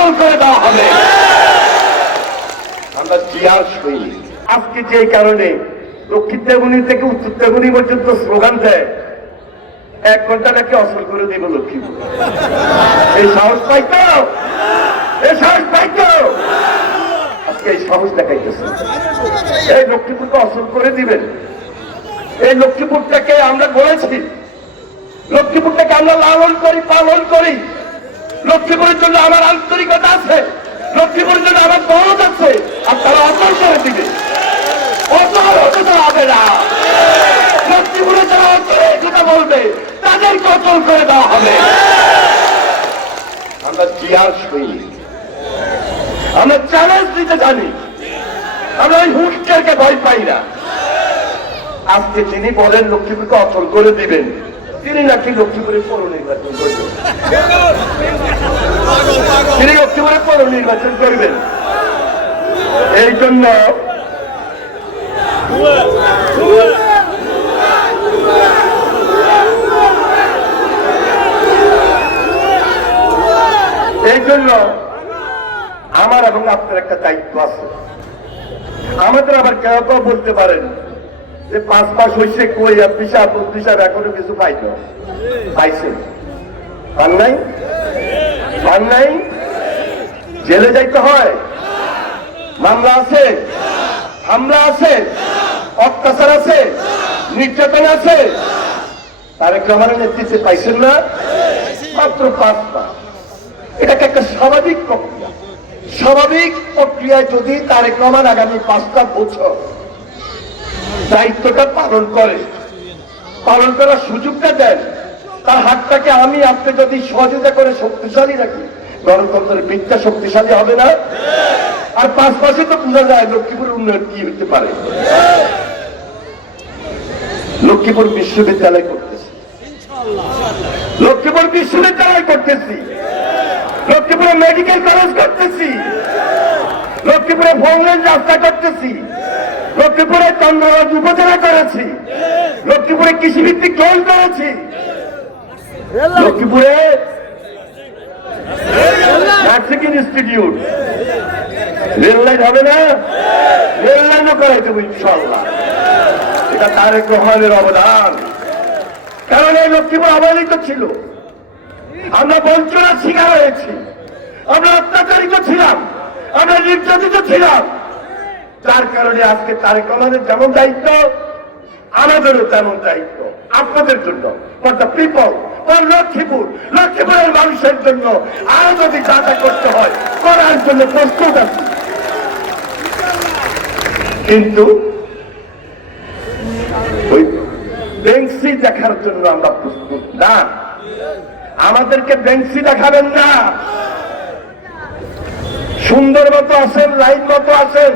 কতল করে দেওয়া হবে। আমরা জিয়ার সৈনিক। আজকে যে কারণে দক্ষিণ তেগুনি থেকে উত্তর তেগুনি পর্যন্ত স্লোগান দেয় 1 ঘন্টা নাকি অসল করে দেব লক্ষ্মীপুর। এই সাহস পাইতো, এই সাহস পাইতো, আজকে এই সাহস দেখাইতেছে। এই লক্ষ্মীপুরকে অসল করে দিবেন। এই লক্ষ্মীপুরটাকে আমরা বলেছি, লক্ষ্মীপুরটাকে আমরা লালন করি, পালন করি। লক্ষ্মীপুরের জন্য আমার আন্তরিকতা আছে, লক্ষ্মীপুরের জন্য আমার দরদ আছে। আর তারা অচল করে দিবে, অচল হতে তো হবে না। লক্ষ্মীপুরে যারা অচলের কথা বলবে তাদেরকে অচল করে দেওয়া হবে। আমরা জিয়ার সৈনিক, আমরা চ্যালেঞ্জ দিতে জানি, আমরা ওই হুঁশিয়ারকে ভয় পাই না। আজকে যিনি বলেন লক্ষ্মীপুরকে অচল করে দিবেন, তিনি নাকি লক্ষ্মীপুরে পৌর নির্বাচন করবেন, তিনি লক্ষ্মীপুরে পৌর নির্বাচন করবেন। এই জন্য আমার এবং আপনার একটা দায়িত্ব আছে। আমাদের আবার কেউ কেউ বলতে পারেন যে 5 মাস হয়েছে, কই পিসাব এখনো কিছু পাইতো, পাইছেন? পান নাই, পান নাই? জেলে যাইতে হয়, মামলা আছে, হামলা আছে, অত্যাচার আছে, নির্যাতন আছে। তারেক রহমানের নেতৃত্বে পাইছেন না? মাত্র 5 মাস। এটাকে একটা স্বাভাবিক প্রক্রিয়া। স্বাভাবিক প্রক্রিয়ায় যদি তারেক রহমান আগামী 5টা বছর দায়িত্বটা পালন করে, পালন করার সুযোগটা দেন, তার হাতটাকে আমি আপনি যদি সহযোগিতা করে শক্তিশালী রাখি, গণতন্ত্রের ভিতটা শক্তিশালী হবে না? আর 5 মাসে তো বোঝা যায় লক্ষ্মীপুরের উন্নয়ন কি হতে পারে। লক্ষ্মীপুর বিশ্ববিদ্যালয় করতেছি, লক্ষ্মীপুর বিশ্ববিদ্যালয় করতেছি, লক্ষ্মীপুরে মেডিকেল কলেজ করতেছি, লক্ষ্মীপুরে 4 লেন রাস্তা করতেছি, লক্ষ্মীপুরে চন্দ্রগঞ্জ উপজেলা করেছি, লক্ষ্মীপুরে কৃষিভিত্তিক লোন করেছি, লক্ষ্মীপুরে নার্সিং ইনস্টিটিউট। রেল লাইন হবে না? রেল লাইনও করাই দেবো ইনশাল্লাহ। এটা তারেক রহমানের অবদান। কারণ এই লক্ষ্মীপুর অবহেলিত ছিল, আমরা বঞ্চনার শিকার হয়েছি, আমরা অত্যাচারিত ছিলাম, আমরা নির্যাতিত ছিলাম। যার কারণে আজকে তারেক রহমানের যেমন দায়িত্ব, আমাদেরও তেমন দায়িত্ব আপনাদের জন্য, for the people, for Lakshmipur, লক্ষ্মীপুরের মানুষের জন্য। আরো যদি যা যা করতে হয় করার জন্য প্রস্তুত আছি। কিন্তু ওই বেঞ্চি দেখার জন্য আমরা প্রস্তুত না। আমাদেরকে বেঞ্চি দেখাবেন না। সুন্দর মতো আসেন, লাইন মতো আসেন,